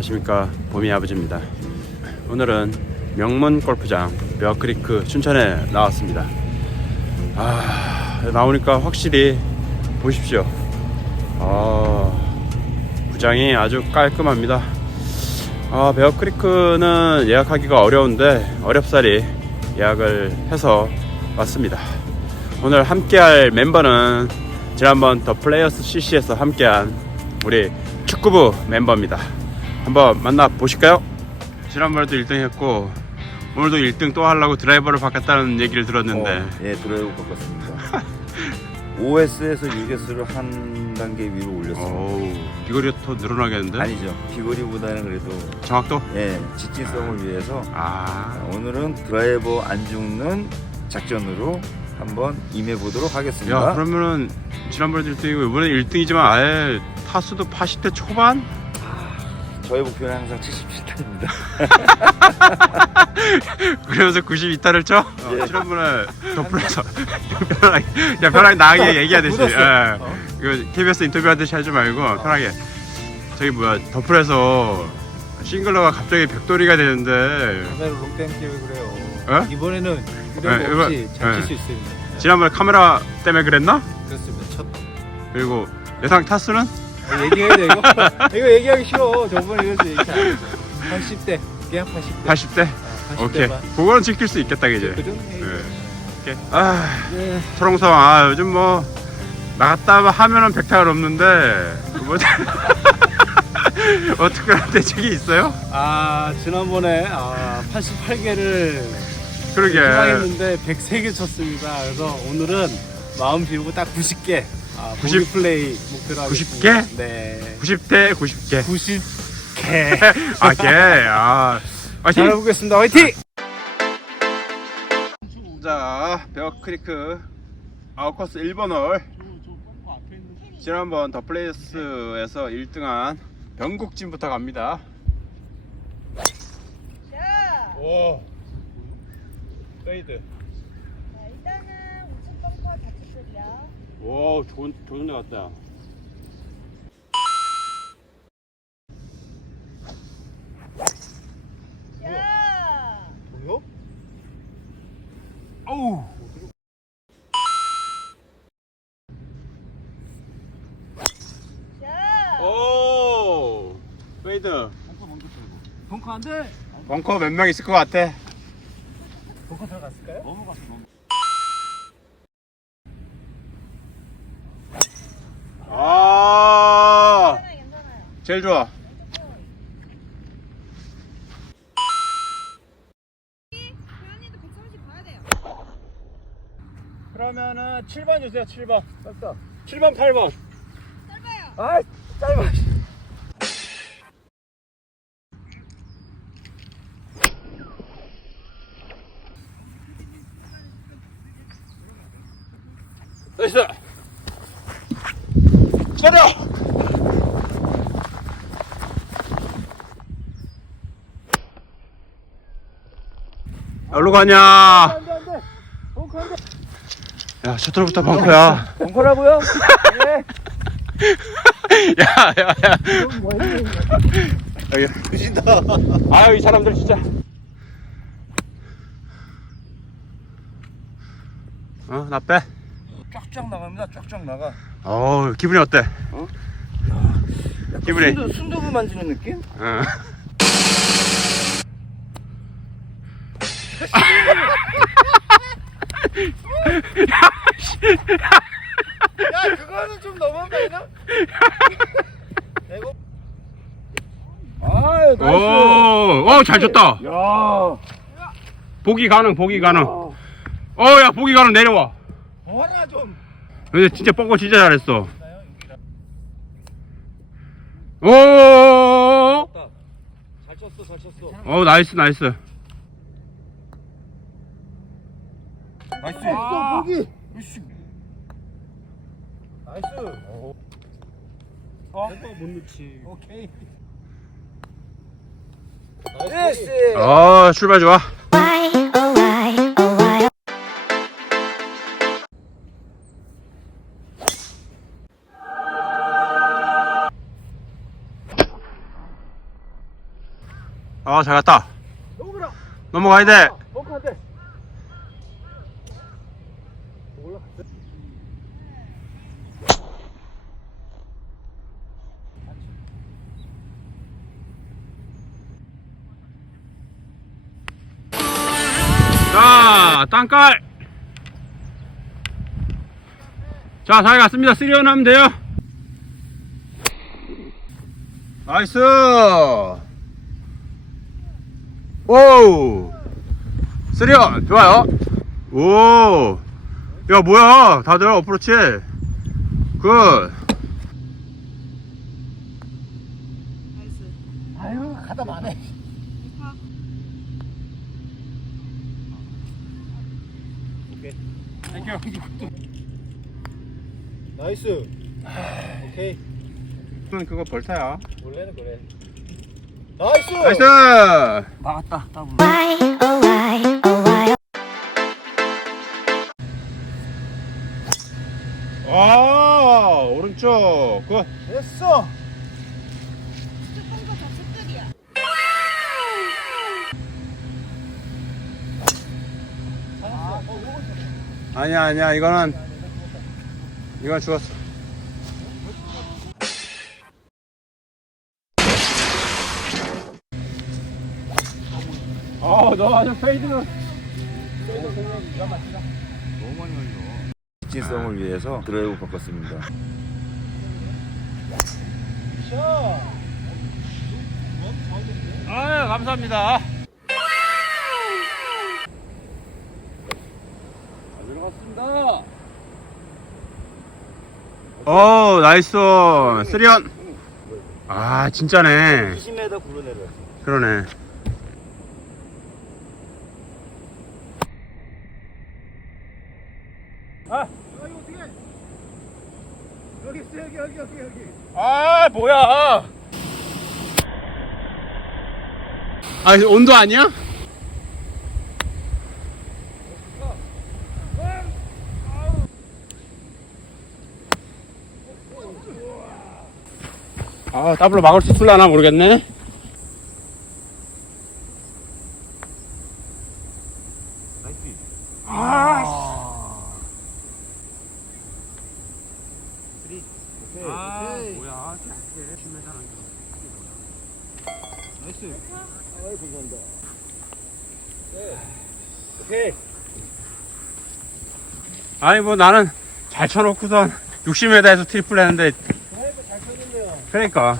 안녕하십니까. 봄이 아버지입니다. 오늘은 명문 골프장 벼크리크 춘천에 나왔습니다. 아 나오니까 확실히 보십시오. 아 구장이 아주 깔끔합니다. 아 베어크리크는 예약하기가 어려운데 어렵사리 예약을 해서 왔습니다. 오늘 함께할 멤버는 지난번 더 플레이어스 CC에서 함께한 우리 축구부 멤버입니다 한번 만나 보실까요? 지난번에도 1등 했고 오늘도 1등 또 하려고 드라이버를 바꿨다는 얘기를 들었는데 어, 예 드라이브 바꿨습니다. OS에서 6S를 한 단계 위로 올렸습니다. 어우 비거리가 더 늘어나겠는데? 아니죠. 비거리보다는 그래도 정확도? 예 직진성을 위해서 아 오늘은 드라이버 안 죽는 작전으로 한번 임해 보도록 하겠습니다. 야 그러면은 지난번에도 1등이고 이번에 1등이지만 아예 타수도 80대 초반? 저의 목표는 항상 77타입니다. 그러면서 92타를 쳐? 예. 지난번에 덧불어서 편하게 야 편하게 나가게 얘기하듯이 묻었어. 예. 어? 이거 KBS 인터뷰하듯이 하지 말고 편하게 저기 뭐야 덧불에서 싱글러가 갑자기 벽돌이가 되는데 카메라 롱땡 때문에 그래요. 어? 이번에는 네, 그래도 이번- 없이 잘 네. 칠수 있습니다. 지난번에 카메라 때문에 그랬나? 그렇습니다. 첫 그리고 예상 타수는? 아, 얘기해야 돼 이거. 이거 얘기하기 싫어. 저번에 이래서 얘기 안 했어. 80대 그냥 80대. 80대? 아, 오케이 80대만. 그거는 지킬 수 있겠다 이제 그 정도 해. 네. 오케이. 아 네. 초롱성 아 요즘 뭐 나갔다 하면은 백타가 넘는데 뭐 어떻게 할 대책이 있어요? 아 지난번에 아, 88개를 그러게 희망했는데 103개 쳤습니다. 그래서 오늘은 마음 비우고 딱 90개. 아, 90 90 플레이 목표로 90 개? 하겠습니다. 네. 90대 90개 90개. 아, 개. 아. 화이팅! 잘해보겠습니다. 화이팅! 자, 베어크리크 아웃코스 1번 홀. 지난번 더 플레이스에서 1등한 변국진부터 갑니다. 자, 오. 페이드. 자, 일단은 우측 벙커 좌측들이야. 오, 좋은, 좋은 데 갔다. 자, 뭐요? 어우. 자. 오. 페이드. 벙커 안 돼. 벙커 몇 명 있을 것 같아? 벙커 들어갔을까요? 넘어갔어. 아. 괜찮아요, 괜찮아요. 제일 좋아. 교현이도 130 봐야 돼요. 그러면은 7번 주세요. 7번. 맞다. 7번 8번. 짧아요. 아, 짧아. 어디로 가냐? 야, 셔틀부터 벙커야. 벙커라고요? 네. 야, 야, 야. 뭐 여기. 드신다. 아유, 이 사람들 진짜. 어, 나 빼. 쫙쫙 나갑니다. 쫙쫙 나가. 어우, 기분이 어때? 어? 기분이. 순두, 순두부 만지는 느낌? 어. 야 그거는 좀 너무한 거 아니야? 대고. 아유, 오, 오, 잘 쳤다. 야. 보기 가능, 보기 가능. 어. 어, 야, 보기 가능 내려와. 뭐라 좀. 근데 진짜 뻥거 진짜 잘했어. 오, 잘 쳤어, 잘 쳤어. 어, 나이스, 나이스. 나이스. 아, 아. 보기. 으쌰. 나이스. 어. 어? 못 넣지. 오케이. 나이스. 아, 출발 좋아. 아, 잘 갔다. 넘어가야 돼. 자, 땅깔. 자, 잘 갔습니다. 쓰리온 하면 돼요. 나이스. 오. 쓰리온 좋아요. 오. 야, 뭐야. 다들 어프로치. 굿. 아유 가다 마네. 오케이. 땡큐. 나이스. 오케이. 그거 벌타야. 원래는 그래. 나이스. 나이스. 막았다. 더블. 오른쪽. 굿. 됐어. 아, 어, 오고 있어. 아니야 아니야 이거는 이건 죽었어 어너 아주 페이드는 너무 많이 걸려. 직진성을 위해서 드라이브 바꿨습니다. 샷. 아유 감사합니다 들어갔습니다. 오 나이스 쓰리언 아 진짜네 20m 굴러 내려왔어. 그러네 아, 이거 어떻게? 여기 있어, 여기, 여기, 여기, 여기. 아 뭐야 아 온도 아니야? 아 더블로 막을 수 있을라나 모르겠네 아, 오케이. 아 오케이. 뭐야 나이스. 아이, 감사합니다. 네. 오케이. 아니 뭐 나는 잘 쳐놓고선 60m에서 트리플 했는데. 그러니까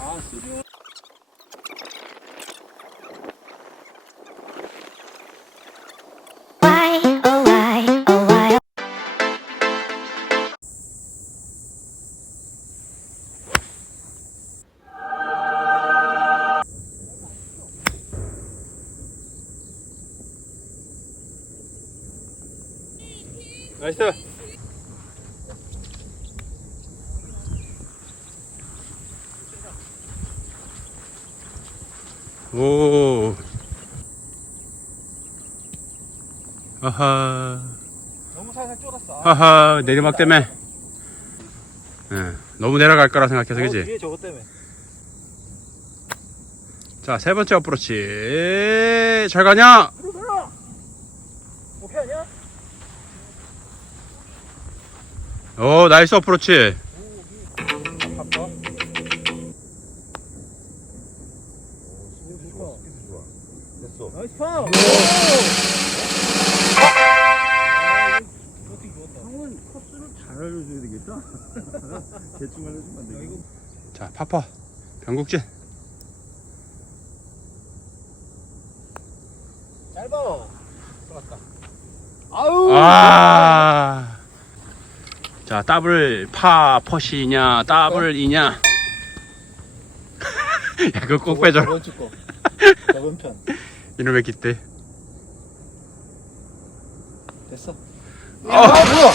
나이스 오 아하 너무 살살 쫄았어. 하하 내리막 때문에 예, 너무 내려갈 거라 생각해서 어, 그지 뒤에 저것 때문에. 자 세 번째 어프로치 잘 가냐. 오케이 아니야? 오 나이스 어프로치 대충 알려주면 안 되고. 자 파퍼 변국진 짧아. 들어갔다. 아우. 아. 자, 더블 파 퍼시냐, 더블이냐. 야, 그거 꼭 빼줘. 저번 주 거. 저번 편. 이놈의 기대. 됐어. 어. 아, 뭐야?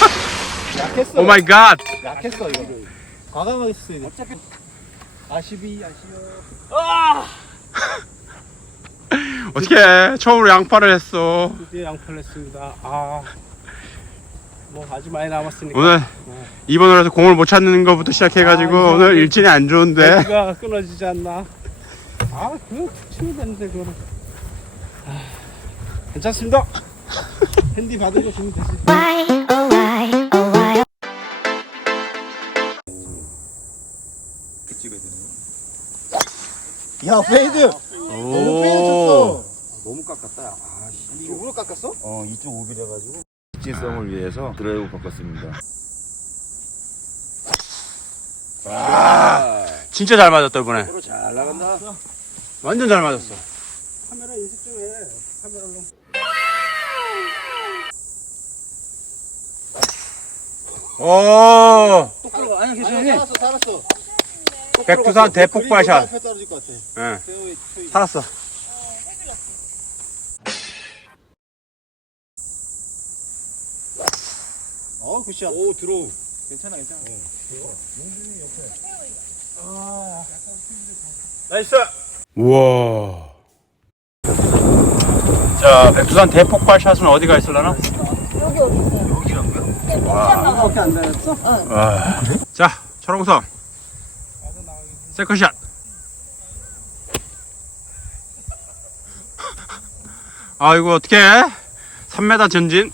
약했어. 오 마이 갓. 약했어 이거. 과감하게 썼어야 돼. 어차피 아시비 아시오. 아! 어떻게 해? 처음으로 양파를 했어. 드디어 양팔 했습니다. 아. 뭐 아주 많이 남았으니까. 오늘 2번으로 해서 공을 못 찾는 것부터 시작해가지고 아, 오늘 일진이 안 좋은데. 배트가 끊어지지 않나. 아, 그거 툭 치면 되는데 그거는. 괜찮습니다. 핸디 받은 거 주면 되지. Oh why, 야 페이드. 너무 페이드 쳤어. 너무 깎았다. 아, 씨. 일부러 깎았어? 어, 이쪽 오비려 가지고 일진성을 위해서 드라이브 바꿨습니다. 진짜 잘 맞았다 이번에 서로 잘 나간다. 완전 잘 맞았어 카메라 인식 좀 해. 카메라로. 오 똑바로 아니 괜찮아. 살았어 살았어. 백두산 대폭발샷. 예. 살았어 어 굿샷. 오 들어. 괜찮아 괜찮아. 나이스 우와 자 백두산 대폭발 샷은 어디가 있을라나? 여기 어디 있어요? 여기라고요? 이렇게 안 다녔어? 아. 자 철옹성 세컨샷. 아 이거 어떻게 3m 전진.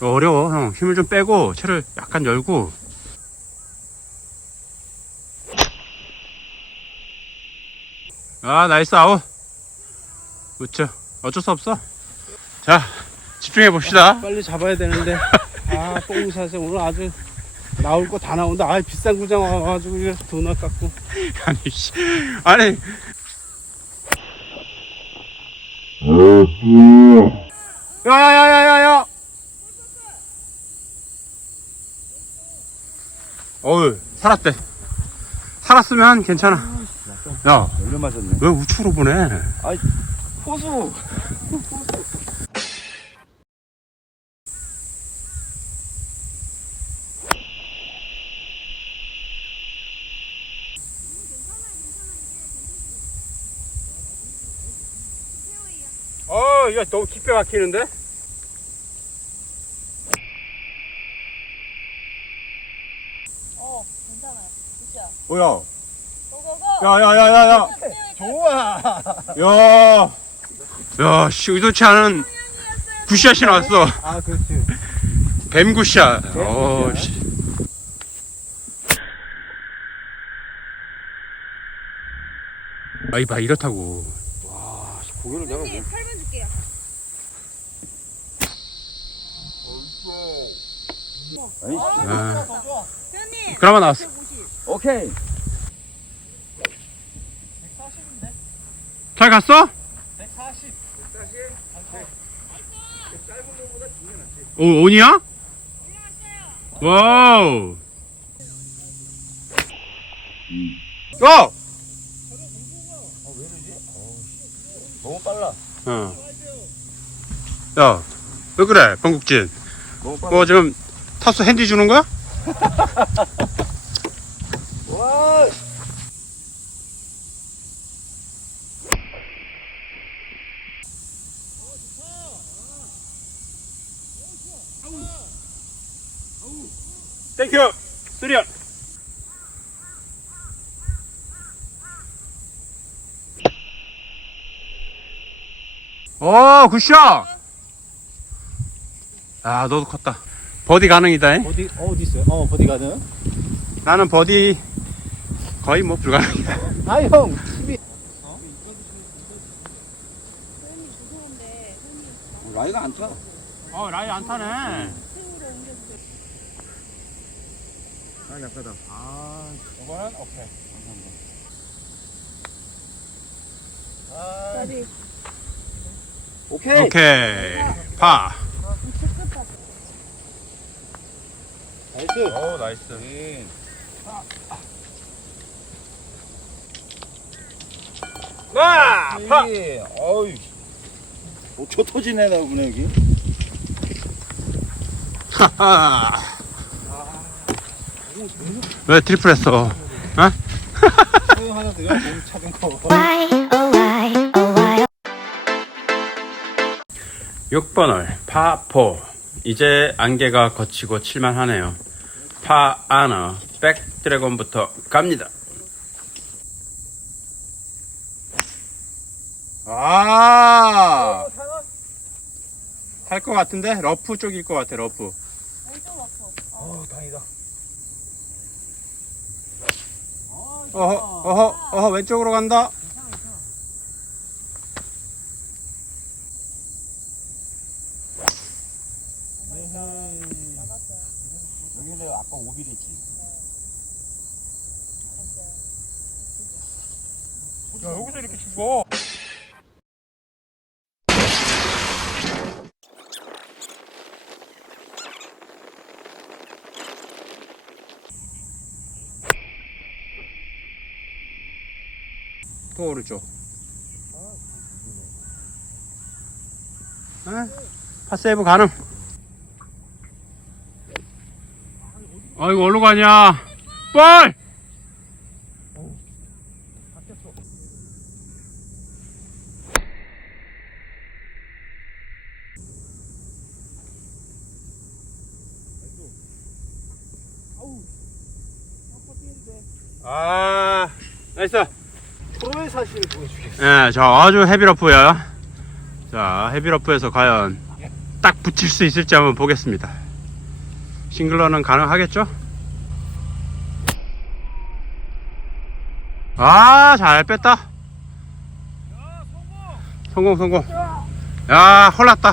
어려워 형. 힘을 좀 빼고 채를 약간 열고. 아 나이스 아웃. 그쵸. 어쩔 수 없어. 자 집중해 봅시다. 빨리 잡아야 되는데. 아 뽕샷에 오늘 아주 나올 거 다 나온다. 아 비싼 구장 와가지고 이거 돈 아깝고. 아니 씨 아니 야야야야야야 어우 살았대 살았으면 괜찮아 야왜 열려 맞았네. 우측으로 보내 호수. 어 이거 너무 깊게 막히는데 어, 괜찮아요. 진짜. 뭐야 고고고. 야야야야야 좋아. 야, 야, 씨, 의도치 않은 굿샷이 나왔어. 아 그렇지. 뱀 굿샷. 어, 씨. 아이 봐 이렇다고. 고개를 내가 뭐. 선생님, 8번 줄게요. 아니, 아, 더 좋아. 회원님. 그나마 나왔어. 150. 오케이. 잘 갔어? 140. 오, 온이야? 와우. 어! 너무 빨라. 어. 야, 왜 그래, 방국진? 너무 빨라. 뭐 지금 타수 핸디 주는 거야? 와! 땡큐! 쓰리언! 오, 굿샷! 아, 너도 컸다. 버디 가능이다. 잉? 어디 어, 어디 있어요? 어 어디 가는? 나는 버디 거의 뭐 불가능이야. 아형 TV. 회원님 죄송한데, 회원님 라이가 안 타. 어, 라이 안 타네. 아, 약하다. 아 이거는 오케이. 나비. 오케이. 오케이. 파. 나이스. 오, 나이스. 네. 와! 파! 어이. 목초 터지네, 나 보네, 여기. 하하. 왜 트리플 했어? 어? 소용 하나. 몸 차는 거. 6번을 파4 이제 안개가 거치고 칠만하네요 파 아너 백 드래곤부터 갑니다 아! 할 것 같은데 러프 쪽일 것 같아 러프 왼쪽 러프. 어 다행이다. 어허 어허 어허 왼쪽으로 간다 여기는 아까 오비랬지. 야 여기서 이렇게 죽어. 또 오른쪽 아, 파세이브 가능 아이고 어디로 가냐 볼! 아 나이스 프로의 사실을 보여주겠어 예, 자 아주 헤비러프야. 자 헤비러프에서 과연 딱 붙일 수 있을지 한번 보겠습니다. 싱글러는 가능하겠죠? 아, 잘 뺐다. 성공, 성공. 야, 헐났다.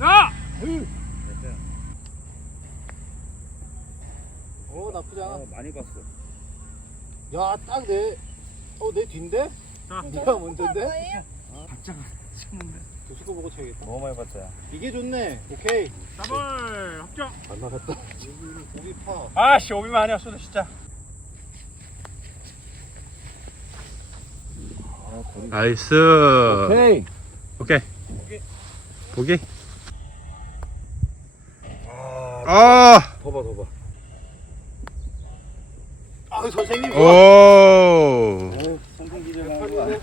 야! 어 나쁘지 않아 어 많이 봤어. 야 딱 내 어 내 뒤인데? 자. 네가 먼저인데? 거예요? 도수도 보고 쳐야겠다 너무 많이 봤어요. 이게 좋네 오케이 더블 합격. 안 나갔다 오비 파 아씨, 오비만 아니야, 쏘도 진짜. 아. 나이스. 오케이. 오케이. 보기. 아 아, 더봐 더 봐. 아 선생님 오. 어 성공 아니야?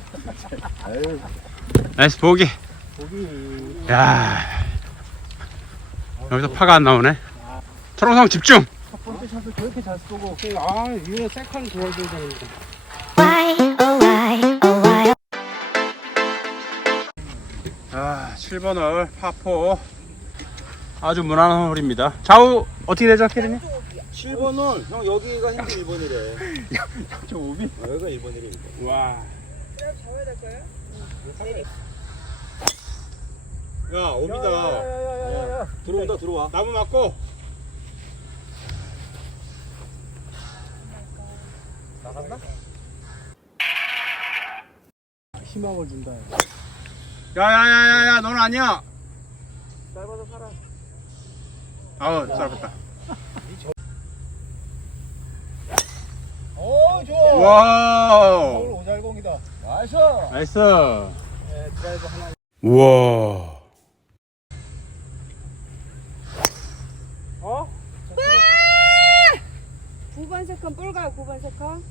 아유. 나이스 보기. 야. 여기서 파가 안 나오네. 초롱성 집중. 첫 번째 샷을 저렇게 잘 쏘고 아 이거 세컨 도와줘야 되는데 아, 7번 홀 파포. 아주 무난한 홀입니다. 좌우 어떻게 되죠, 캐리님? 7번 홀. 형 여기가 힌트 1번이래. 저 오비. 아, 여기가 1번이래. 1번. 와. 잡아야 될 거예요? 야, 오비다. 야야야야야 들어온다 들어와. 나무 맞고. 나간다? 희망을 준다 야야야야야, 넌 아니야. 짧아서 살아 아우, 짧았다. 오 좋아 와우. 오늘 오잘공이다 나이스 나이스. 네, 드라이버 하나 우와. 어? 9번 세컨 볼 가요 9번 세컨.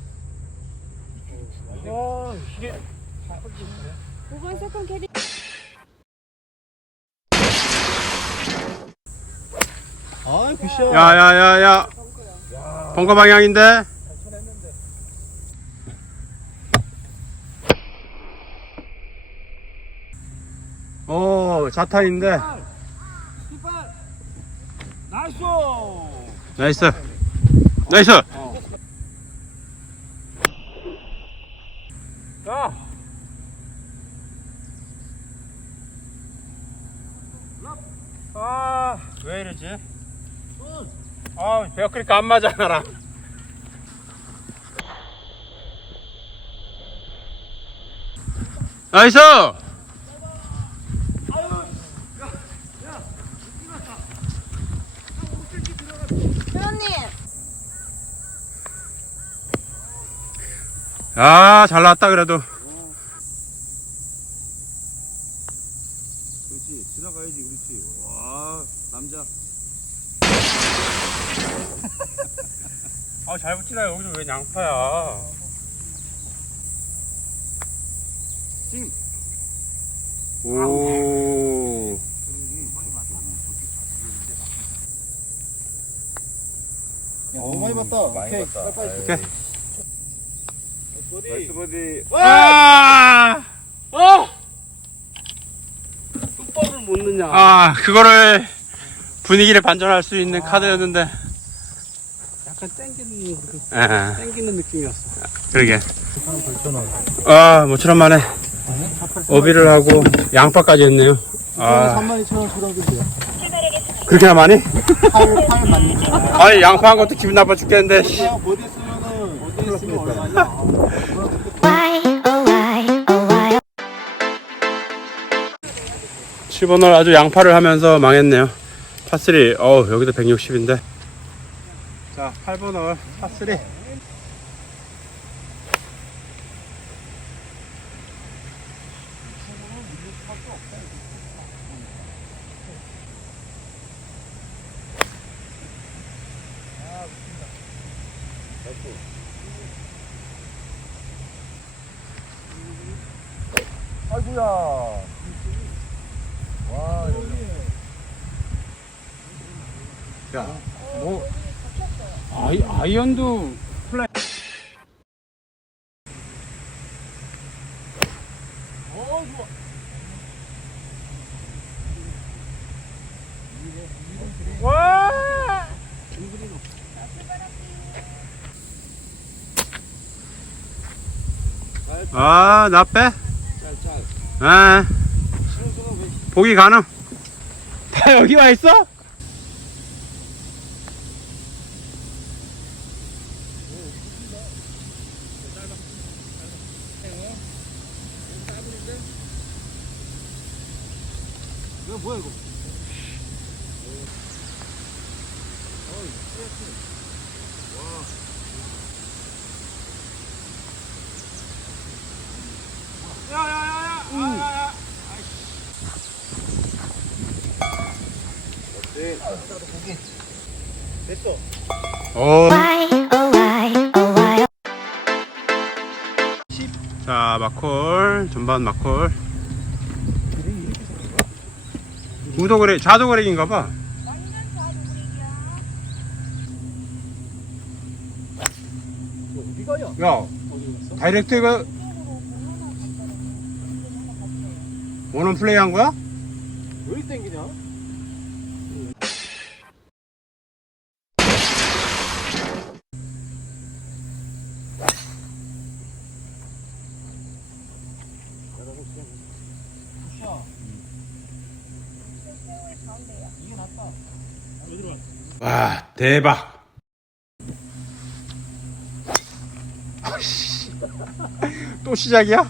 아 이게 9번 세컨 캐리. 아 굿샷 야야야야. 벙커 방향인데. 오, 자탄인데. 뒷발 나이스 나이스. 나이스. 야 아, 왜 이러지? 아, 배가 그러니까 안 맞아, 나랑. 나이스! 야, 잘 나왔다, 그래도. 그렇지. 지나가야지. 그렇지. 와 남자. 아, 잘 붙이다. 여기서 왜 양파야? 지금. 오. 너무 많이 봤다 많이 오케이 봤다. 빨리 아유. 오케이. 버디 나이스 버디. 아! 어! 뚝법을 못 넣냐? 아 그거를 분위기를 반전할 수 있는 카드였는데 약간 땡기는 그예 땡기는 느낌이었어. 그러게 아 모처럼 만에 어비를 하고 양파까지 했네요 아 32,000원 들어주세요. 그렇게나 많이? 8, 8 맞니까. 아니 양파 한 것도 기분 나빠 죽겠는데 씨. 못 했으면은 못 했으면 얼마냐? 7번홀 아주 양파를 하면서 망했네요. 파3 어우 여기도 160인데. 자 8번홀 파3 아이, 아이언도 플라이 아, 나 빼? 아, 보기 가능. 다 여기 와 있어? 오. why, oh why, oh why, 자, 마콜, 전반 마콜. 우도그레, 자도그레인가 봐. 야, 다이렉트가 원원 플레이 한 거야? 왜 땡기냐? 대박. 또 시작이야?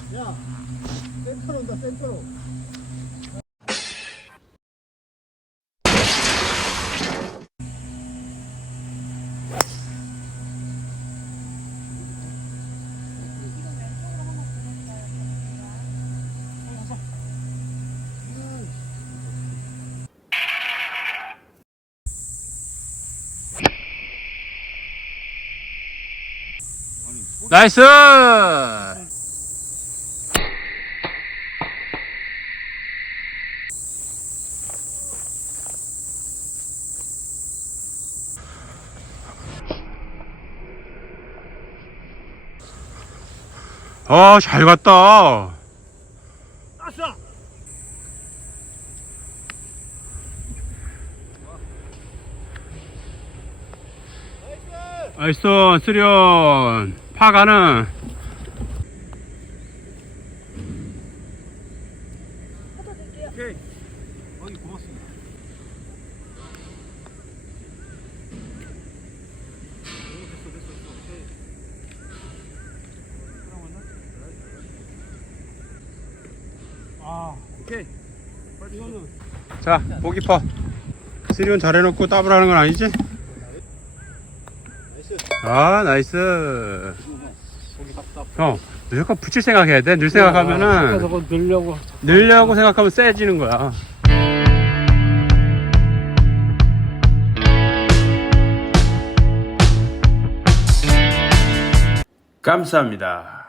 나이스! 아, 잘 갔다. 나이스, 쓰리온. 파 가는. 어이 고맙습니다. 아, 오케이. 이거는 자, 보기 퍼. 쓰리온 잘 해놓고 더블하는 건 아니지? 아, 나이스. 형, 무조건 붙일 생각해야 돼. 늘 생각하면은, 저거 넣으려고 늘려고 생각하면 세지는 거야. 감사합니다.